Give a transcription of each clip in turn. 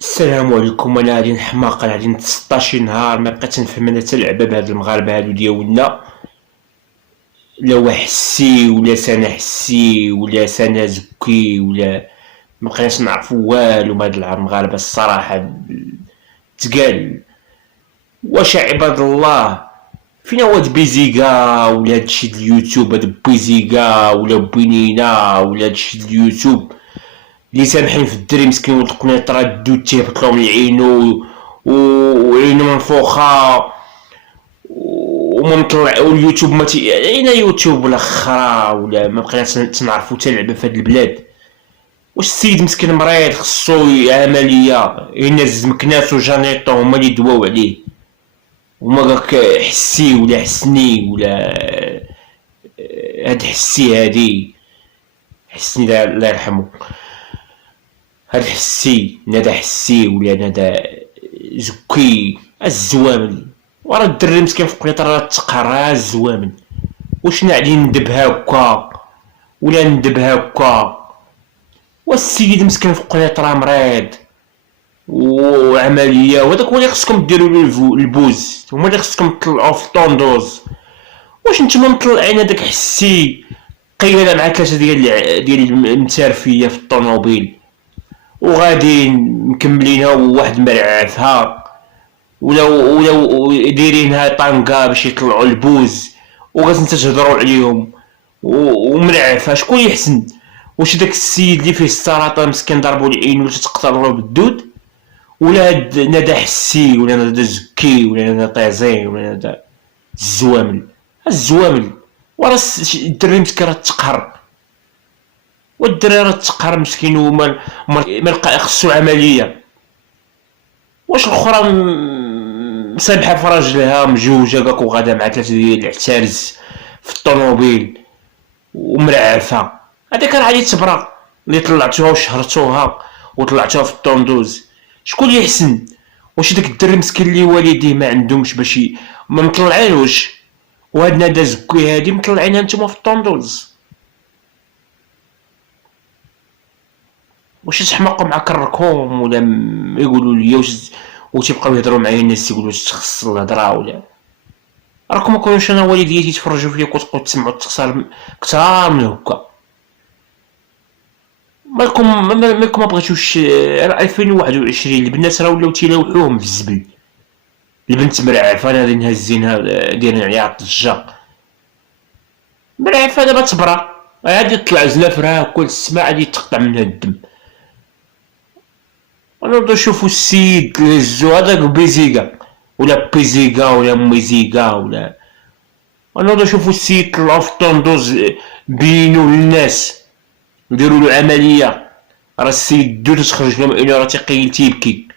السلام عليكم. انا غادي نحماق، انا غادي 16 نهار ما بقيت نفهم انا تلعبه بهاد المغاربه هادو ديالنا. لا هو حسي ولا سنه حسي ولا سنه زكي ولا ما بقيناش نعرفوا والو بهاد المغاربه الصراحه. تقال واش يا عباد الله فينا واد بيزيكا ولا هادشي د اليوتيوب، هاد بيزيكا ولا بنينه ولا هادشي د اليوتيوب اللي سامحين في الدري مسكين ولد القنيطره الدود تيهبطلو من عينو وعينو منفوخه ومطلع واليوتيوب ما اين يوتيوب ولا خرا ولا ما بقيناش تنعرفو تلعبه في هاد البلاد. واش السيد مسكين مريض خصو عمليه ينزز مكناس وجانيطو هما اللي دواو عليه، وما قالك حسي ولا حسني ولا هاد حسي هادي حسني الله يرحمه. هاد حسي نادا حسي ولا نادا زكي الزوامل ورا الدري مسكين في القنيطره راه تقهر الزوامل. واش نعدي ندب هاكا ولا ندب هاكا؟ والسيد مسكين في القنيطره مريض وعمليه وهذاك هو اللي خصكم ديروا له البوز، هما اللي خصكم تطلعوا في الطوندوز. واش نتوما مطلعين هذاك حسي قيله مع 3 ديال المتارفيه في الطوموبيل وغادي مكملينها وواحد مرعفها ولا دايرينها طنقه باش يطلعوا البوز وغادي نتا تهضروا عليهم ومرعفه. شكون يحسن؟ واش داك السيد اللي فيه السرطان مسكين ضربوا العين ولا تقطر بالدود، ولا هاد نادا حسي ولا نادا زكي ولا نادا طيزين ولا نادا الزوامل ورا الدري مسكين راه تقهر، والدري راه تقهر مسكين وما لقى خصو عمليه. واش الاخرى مسامحه في راجلها مجوجه كاك وغادا مع 3 ديال العتارز في الطوموبيل ومرعفه، هذاك راه غادي تبرا اللي طلعتوها وشهرتوها وطلعتوها في الطوندوز. شكون اللي يحسن؟ واش داك الدري مسكين اللي والديه ما عندهمش باش ما مطلعينوش، وهاد نادا زكي هادي مطلعينها نتوما في الطوندوز؟ واش تحماقوا مع كركم ولا يقولوا لي واش تيبقاو يهضروا معايا الناس يقولوا واش تخص الهضره ولا راكم ما كونوش انا والدياتي يتفرجوا فيا وتبقاو تسمعوا التخسار كثار من هكا؟ مالكم ما بغيتوش 2021 البنات راه ولاو تيلوحوهم في الزبل. البنت مرعفه غادي نهزينها دايرين عليها الطجه مرعفه دابا تبرا غادي تطلع زلافرها كل السماء غادي تقطع منها الدم. ونوضو نشوفو السيد الهزو هذاك بيزيكا ولا بيزيكا ولا ميزيكا ولا ونوضو نشوفو السيد طلعو في الطوندوز بينو للناس نديرو له عمليه. راه السيد دو تخرج لهم عينو راه تيقيل تيبكي،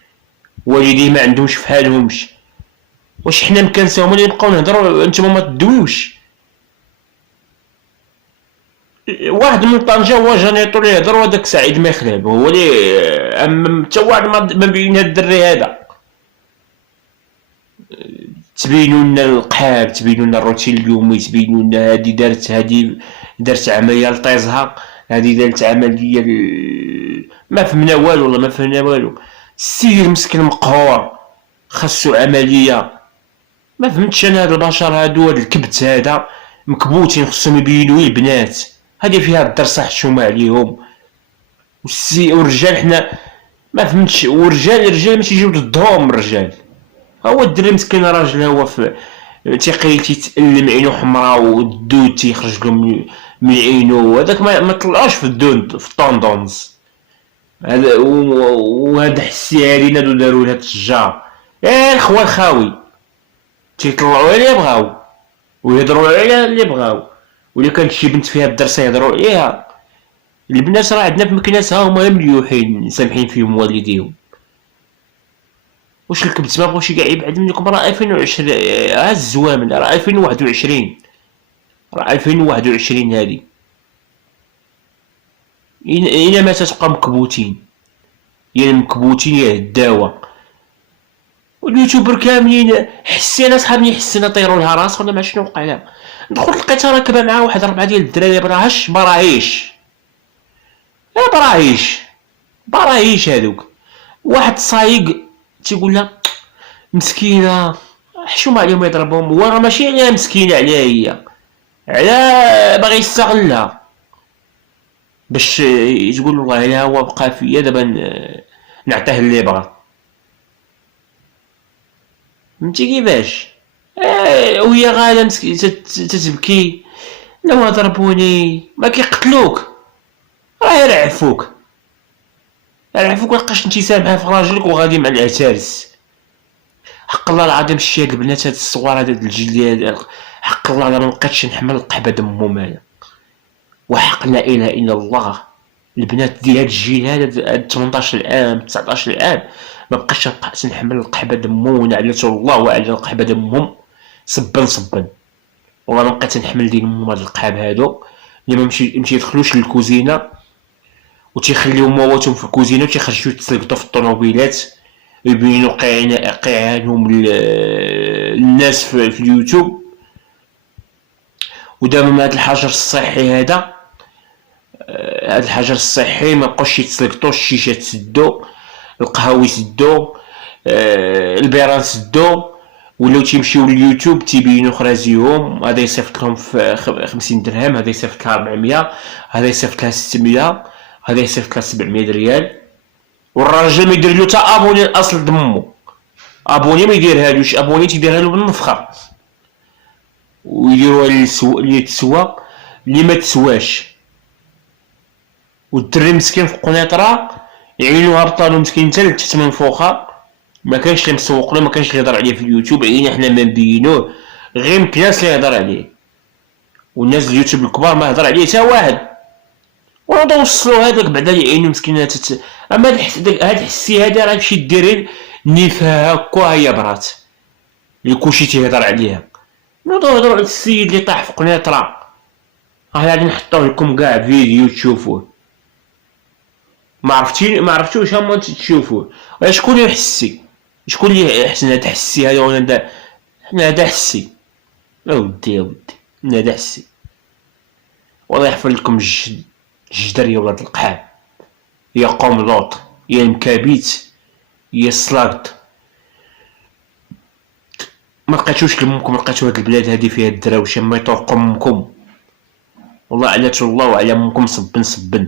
والديه ما عندهمش في حالهمش. واش حنا مكانساهم اللي نبقاو نهضروا نتوما ما تدويوش؟ واحد من طنجة هو جانيطو اللي يهضر وهداك سعيد مخلب هو اللي حتى واحد ما بين هاد الدري هذا. تبينوا لنا القحاب، تبينوا لنا الروتين اليومي، تبينوا لنا هادي دارت عمليه لطيزها، هادي دارت عمليه ما فهمنا والو والله ما فهمنا والو. السيد مسكين مقهور خاصو عمليه. ما فهمتش انا هاد البشر هادو هاد الكبت هذا مكبوتين خصهم يبينوا البنات هادي فيها الدرسه حشومه عليهم. والرجال حنا ما فهمتش، الرجال ماشي يجيو ضدهم الرجال. هو الدري مسكين راجل هو في تيقيل تيتألم عينو حمراء والدود تيخرج له من عينو، هذاك ما طلعوش في الدود في الطوندونز هذا. وهذا حسي علينا داروا لها التجار الخوان خاوي تيطلعوا عليه بغاو ويهضروا عليها اللي بغاو، ولا كانت شي بنت فيها الدرسه يهضروا عليها. البنات راه عندنا في مكناسها هما مليوحين سامحين فيهم والديهم. واش الكبت ما بغاوش كاع يبعد منكم؟ راه 2020 ها الزوامل راه 2021 راه 2021 هادي إلا ما تتبقى مكبوتين يا مكبوتين يا هداوه. واليوتيوبر كاملين حسينا صحابني حسينا طيروا لها راس ولا ما شنو وقع لها. دخلت لقيتها راكبه مع واحد 4 ديال الدراري براهيش هادوك واحد صايق تيقول لها مسكينه حشومه عليهم يضربهم، هو راه ماشي عليها مسكينه، عليها هي، على باغي يستغلها باش تقول والله الا هو بقى فيا دابا نعطيه اللي بغا. فهمتي كيفاش؟ وهي غاده تتبكي، لو ضربوني ما كيقتلوك، راه يرعفوك ملقاش انت سامحه في راجلك وغادي مع العتارس. حق الله العظيم شتي هاد البنات هاد الصغار هاد الجيل، حق الله انا مبقيتش نحمل قحبه دمهم انا، وحق لا اله الا الله. البنات ديال هاد الجيل هاد 18 عام 19 عام مبقيتش نحمل القحبه دمهم، ونعلت الله وعلى القحبه دمهم صبا، والله مبقيت نحمل ديالهم هاد القحاب هادو اللي مشي يدخلوش للكوزينه وتيخليو مواتهم في الكوزينه وتيخرجوا يتسلقطوا في الطوموبيلات ويبينوا قيعانهم للناس في اليوتيوب. ودابا من هذا الحجر الصحي هذا، هذا الحجر الصحي ما بقاوش يتسلقطوا، الشيشه تسدوا، القهاوي سدوا، البيران سدوا، ولاو تيمشيو لليوتيوب تيبينوا خرازيهم، هذا يصيفط لهم في 50 درهم، هذا يصيفط لها 400، هذا يصيفط لها 600، هذا يصيفط لها 700 ريال. والراجل ما يدير له حتى ابوني الاصل دمو، ابوني ما يديرهالوش، ابوني تيديرها له بالنفخه، ويديروها اللي تسوى اللي ما تسواش. والدري مسكين في القنيطره يعينوها بطالو مسكين حتى لتحت منفوخه، ما كانش اللي مسوق له، ما كانش اللي يهضر عليه في اليوتيوب، عينا حنا ما نبينوه، غير مكناس اللي يهضر عليه، والناس اليوتيوب الكبار ما هضر عليه حتى واحد. ونوضو نوصلو هذاك بعدا اللي عينو مسكينه اما هاد الحسي هذا راه مشي ديري نفاها هكا هي برات اللي كلشي تيهضر عليها. نوضو نهضرو على السيد اللي طاح في قنيطره، غادي نحطو لكم كاع فيديو تشوفوه، ما عرفتوش هما تشوفوه. شكون اللي يحسي، شكون اللي احسن هذا حسي هذا ولا هذا حسي؟ اودي هذا حسي، والله يحفر لكم الجدر يا ولاد القحاب، يا قوم لوط، يا المكابيت، يا السلاقط. ما لقيتوش لمكم، لقيتو هاد البلاد هادي فيها الدراوشه ما يطرقوا امكم، والله علات الله وعلى امكم صبن.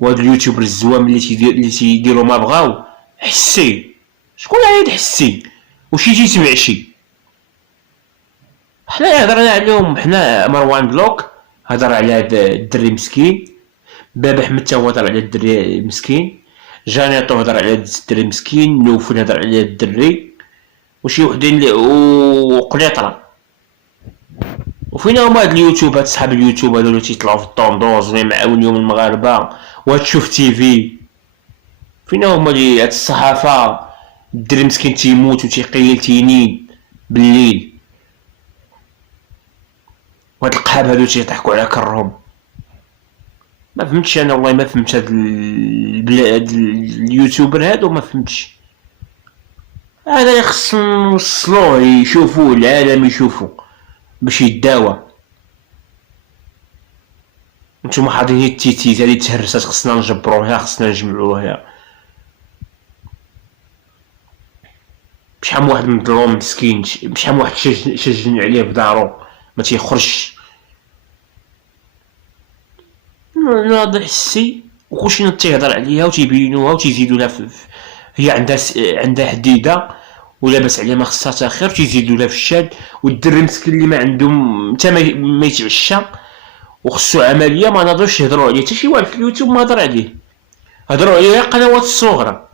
وهاد اليوتيوبر الزوام اللي تيديروا ما بغاو حسي، شكون عايد حسي وشي تيسمع شي؟ حنا هضرنا عليهم، حنا مروان بلوك هضر على هذا الدري مسكين، باب احمد تا هو هضر على الدري مسكين، جانيطو هضر على الدري مسكين، نوفل هضر على الدري، وشي وحدين اللي وقنيطره. وفين هما هاد اليوتيوب، هاد صحاب اليوتيوب هادو اللي تيطلعوا في الطوندوز اللي معاونيهم المغاربه وتشوف تيفي؟ فين هما اللي هاد الصحافه؟ الدري مسكين تيموت وتيقيل تينين بالليل، وهاد القحاب هادو تيضحكوا على كرهم. ما فهمتش انا والله، ما فهمت هاد اليوتيوبر هادو، ما فهمتش. هذا اللي خصنا نوصلوه يشوفوه العالم يشوفو باش يداوى. نتوما حاضرين التيتيت هذه تهرسات، خصنا نجبروها، خصنا نجمعوها. شحال من واحد مظلوم مسكين، شحال من واحد شجن عليه بدارو ما تيخرجش. ناضي حسي وكلشي تيهضر عليها وتيبينوها وتيزيدوا لها هي عندها حديده ولاباس عليها ما خصها حتى خير، تيزيدوا لها في الشاد. والدري مسكين اللي ما عندهم حتى ما يتعشى وخصو عمليه، ما ناضوش يهضروا عليه حتى شي واحد في اليوتيوب، ما هضر عليه، هضروا عليه القنوات الصغرى.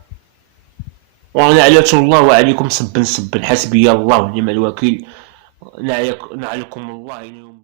وانا عليت الله وعليكم صبن، حسبي الله ونعم الوكيل، نعلكم الله.